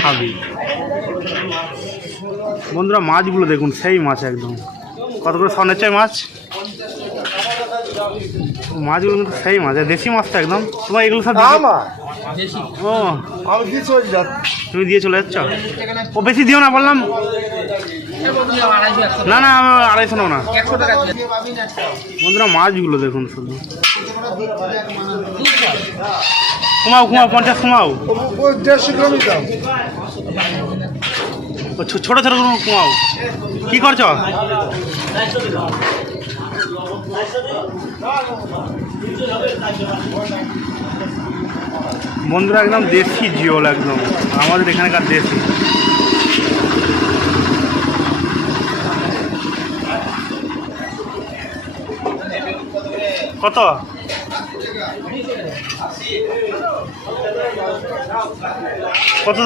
খাবি বন্ধুরা, মাছগুলো দেখুন, সেই মাছ একদম। কত করে সনের চাই মাছ? মাছগুলো কিন্তু সেই মাছ, দেশি মাছটা একদম। তোমার এগুলো সব ও তুমি দিয়ে চলে যাচ্ছ? ও বেশি দিও না বললাম। না না, 250 নাও না বন্ধুরা। মাছগুলো দেখুন শুধু। কমাও 50 কমাও। ছোট ছোট কমাও। কি করছ? বন্ধুরা একদম দেশি জিওল, একদম আমাদের এখানকার দেশি। কত কত